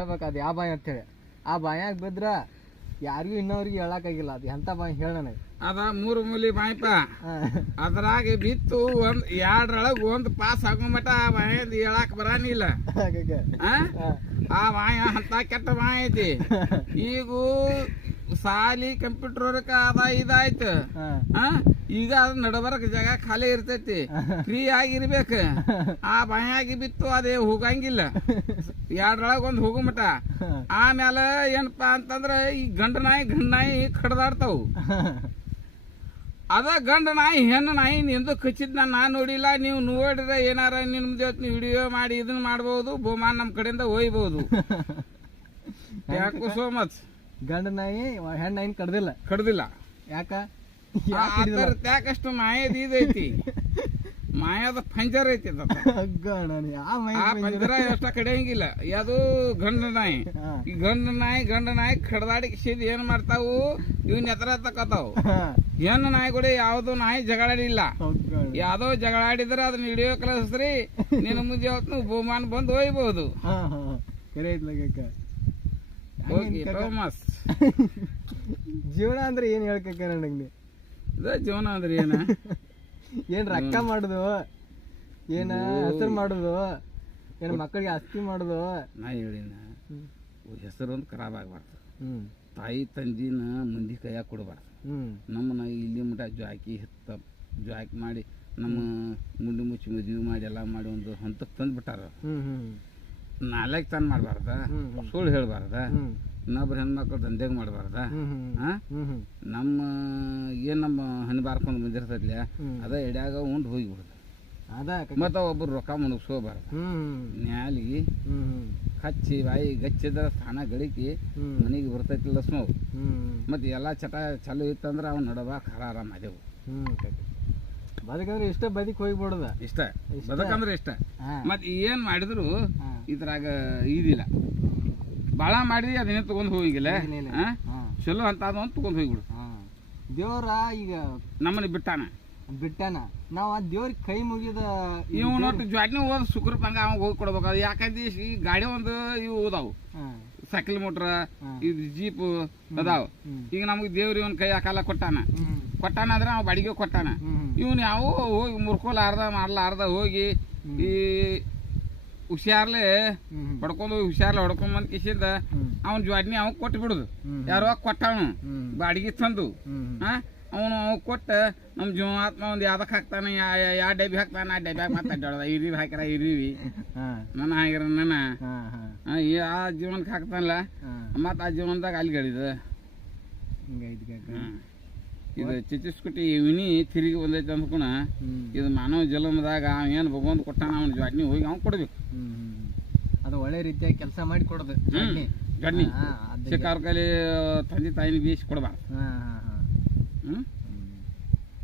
ಹೇಳ್ಬೇಕು ಅದು ಯಾವ ಬಾಯಿ ಅಂತೇಳಿ. ಆ ಬಾಯಾಗ ಬಿದ್ರ ಯಾರಿಗೂ ಇನ್ನೊವ್ರಿಗೆ ಹೇಳಕ್ಕಾಗಿಲ್ಲ. ಅದು ಎಂತ ಬಾಯಿ ಹೇಳ ನನಗೆ. ಅದ 3 ಮೂಲಿ ಬಾಯಿಪ ಅದ್ರಾಗ ಬಿತ್ತು ಒಂದ್ 2ರೊಳಗ ಒಂದ್ ಪಾಸ್ ಆಗೋಮಟ ಆ ಬಾಯಿಂದ ಹೇಳಾಕ ಬರಾನಿಲ್ಲ. ಆ ಬಾಯ ಅಂತ ಕೆಟ್ಟ ಬಾಯಿ ಐತಿ. ಈಗ ಸಾಲಿ ಕಂಪ್ಯೂಟರ್ ಅದ ಇದಾಯ್ತು. ಈಗ ಅದ್ ನಡಬರಕ್ ಜಾಗ ಖಾಲಿ ಇರ್ತೈತಿ, ಫ್ರೀ ಆಗಿರ್ಬೇಕ. ಆ ಬಾಯಾಗಿ ಬಿತ್ತು ಅದೇ ಹೋಗಂಗಿಲ್ಲ. 2ರೊಳಗ ಒಂದ್ ಹೋಗುಮಟ. ಆಮೇಲೆ ಏನಪ್ಪಾ ಅಂತಂದ್ರ ಈ ಗಂಡ ನಾಯಿ ಕಡ್ದಾಡ್ತಾವು. ಅದ ಗಂಡ ನಾಯಿ ಹೆಣ್ಣು ನಾಯಿ ನಿಂದು ಕಚ್ಚಿದ್ನ ನಾನ್ ನೋಡಿಲ್ಲ. ನೀವು ನೋಡಿದ್ರೆ ಏನಾರ ನಿಮ್ದು ವಿಡಿಯೋ ಮಾಡಿ ಇದನ್ನ ಮಾಡ್ಬೋದು, ಬಹುಮಾನ ನಮ್ ಕಡೆಯಿಂದ ಒಯ್ಬಹುದು. ಯಾಕೋ ಸೋ ಮಚ್. ಗಂಡ ನಾಯಿ ಹೆಣ್ಣು ನಾಯಿನ ಕಡ್ದಿಲ್ಲ. ಯಾಕ ಯಾಕಷ್ಟು ಮಾಯದ ಇದೈತಿ, ಮಾಯದ ಪಂಜರ ಐತಿ. ಆ ಪಂಜರ ಎಷ್ಟ ಕಡಿಯಂಗಿಲ್ಲ. ಅದು ಗಂಡ ನಾಯಿ. ಈ ಗಂಡ ನಾಯಿ ಕಡ್ದಾಡಿ ಸಿದ್ ಏನ್ ಮಾಡ್ತಾವು, ಇವನ್ ಎತ್ತರ ತಕ್ಕತಾವು. ಹೆಣ್ಣು ನಾಯಿ ಕೂಡ ಯಾವ್ದು ನಾಯಿ ಜಗಳಾಡಿಲ್ಲ. ಯಾವ್ದೋ ಜಗಳಾಡಿದ್ರೆ ಅದನ್ನ ಹಿಡಿಯೋ ಕಳಿಸ್ರಿ, ನಿನ್ನ ಮುಂಜೆ ಹೊತ್ತು ಬಹುಮಾನ ಬಂದು ಒಯ್ಬಹುದು. ಜೀವನ ಅಂದ್ರೆ ಏನ್ ಹೇಳ್ಕ ನನಗೆ. ಜೀವನ ಅಂದ್ರೆ ಏನ? ಏನ್ ರೊಕ್ಕ ಮಾಡುದು, ಏನ ಹೆಸರು ಮಾಡುದು, ಏನ್ ಮಕ್ಕಳಿಗೆ ಆಸ್ತಿ ಮಾಡುದು. ನಾ ಹೇಳಿನ ಹೆಸರು ಒಂದು ಖರಾಬ್ ಆಗ್ಬಾರ್ದು. ತಾಯಿ ತಂದಿನ ಮಂದಿ ಕೈಯಾಗ ಕೊಡಬಾರ್ದು. ನಮ್ಮನ್ನ ಇಲ್ಲಿ ಮಟ ಜಾಕಿ ಮಾಡಿ ನಮ್ಮ ಮುಂಡಿ ಮುಚ್ಚಿ ಮದುವೆ ಮಾಡಿ ಎಲ್ಲ ಮಾಡಿ ಒಂದು ಹಂತಕ್ಕೆ ತಂದು ಬಿಟ್ಟಾರ. ನಾಲ್ಕು ತನ ಮಾಡಬಾರ್ದ, ಸುಳ್ಳು ಹೇಳ್ಬಾರ್ದ, ಇನ್ನೊಬ್ರು ಹೆಣ್ಮಕ್ಳು ದಂಧೆಗೆ ಮಾಡಬಾರ್ದ. ನಮ್ಮ ನಮ್ಮ ಹನಿ ಬಾರ್ಕೊಂಡು ಬಂದಿರ್ತೈತ್ಲ ಅದ ಎಡ್ಯಾಗ ಉಂಡು ಹೋಗಿಬಿಡ್ದ. ಮತ್ತ ಒಬ್ಬರು ರೊಕ್ಕ ಮುಣಗ್ಸೋಬಾರ್ದು. ನ್ಯಾಲಿಗೆ ಹಚ್ಚಿ ಬಾಯಿ ಗಚ್ಚಿದ್ರ ಸ್ಥಾನ ಗಳಿಕೆ ಮನೆಗೆ ಬರ್ತೈತಿಲ್ಲ ಸ್ನೋ. ಮತ್ತೆ ಎಲ್ಲ ಚಟ ಚಲೋ ಇತ್ತಂದ್ರ ಅವ್ನು ನಡಬಾಕ ಆರಾಮ ಅದೇವು. ಬದುಕಂದ್ರೆ ಇಷ್ಟ ಬದುಕಿ ಹೋಗ್ಬಿಡದ. ಇಷ್ಟ ಬದುಕಂದ್ರೆ ಇಷ್ಟ. ಮತ್ ಏನ್ ಮಾಡಿದ್ರು ಇದ್ರಾಗ ಇದಿಲ್ಲ. ಬಾಳ ಮಾಡಿದ್ರಿ ಅದನ್ನೇ ತಗೊಂಡ್ ಹೋಗಿಲ್ಲ. ಚಲೋ ಅಂತ ಅದೊಂದು ತಗೊಂಡ್ ಹೋಗ್ಬಿಡು. ದೇವ್ರ ಈಗ ನಮ್ಮನ್ನ ಬಿಟ್ಟಾನ. ನಾವ್ ಆ ದೇವ್ರಿಗೆ ಕೈ ಮುಗಿದ ಇವ್ ನೋಟ್ ಜ್ವಾಡ್ನಿ ಹೋದ್ ಶುಕ್ರ ಪಂಗ ಅವಾಗ ಹೋಗಿ ಕೊಡ್ಬೇಕು. ಯಾಕಂದ್ರೆ ಈ ಗಾಡಿ ಒಂದು ಇವು ಹೋದಾವು, ಸೈಕಲ್ ಮೋಟ್ರ, ಇದು ಜೀಪ್ ಅದಾವ. ಈಗ ನಮ್ಗೆ ದೇವ್ರ ಇವನ್ ಕೈ ಕಾಲ ಕೊಟ್ಟಾನ ಅಂದ್ರೆ ಅವ್ ಬಾಡಿಗೆ ಕೊಟ್ಟಾನ. ಇವನ್ ಯಾವ ಹೋಗಿ ಮುರ್ಕೋಲಾರ್ದ ಮಾಡ್ಲಾರ್ದ ಹೋಗಿ ಈ ಹುಷಾರ್ಲೆ ಹೊಡ್ಕೊಂಡು ಹೊಡ್ಕೊಂಡ್ ಬಂದ್ ಕಿಸಿಂದ ಅವ್ನ ಜ್ವಾಡ್ನಿ ಅವ್ ಕೊಟ್ಟು ಬಿಡುದು. ಯಾರೋ ಕೊಟ್ಟವನು ಬಾಡಿಗೆ ತಂದು ಅವನು ಕೊಟ್ಟ ನಮ್ ಜೀವಾತ್ಮ ಒಂದ್ ಯಾವ್ದಕ್ ಹಾಕ್ತಾನ, ಯಾ ಡಬ್ಬಿ ಹಾಕ್ತಾನ, ಆ ಡಬ್ಬಿ ಹಾಕಿ ಮಾತಾಡೋದ. ಇರಿವಿ ಹಾಕಿರ ಇರಿವಿ ನನ್ನ ಹಾಕಿರ ನನ್ನ ಆ ಜೀವನಕ್ಕೆ ಹಾಕ್ತಾನಲ್ಲ, ಮತ್ ಆ ಜೀವನದಾಗ ಅಲ್ಲಿಗಳಿದ ಇದು ಚಿಚ್ಚಿಸ್ಕುಟಿ ವಿನಿ ತಿರುಗಿ ಬಂದೈತೆ ಅಂದ್ಕೊಣ. ಇದು ಮಾನವ ಜನ್ಮದಾಗ ಏನ್ ಭಗವಂತ ಕೊಟ್ಟಾನ ಅವನ ಜ್ವಾಡ್ನಿ ಹೋಗಿ ಅವ್ನು ಕೊಡ್ಬೇಕು. ಅದು ಒಳ್ಳೆ ರೀತಿಯಾಗಿ ಕೆಲಸ ಮಾಡಿ ಕೊಡೋದು. ಜ್ವಾಡ್ನಿ ಸಿಕ್ಕ ಅವ್ರ ಕೈಲಿ ತಂದೆ ತಾಯಿನ ಬೀಸಿ ಕೊಡ್ಬಾರ್ದು.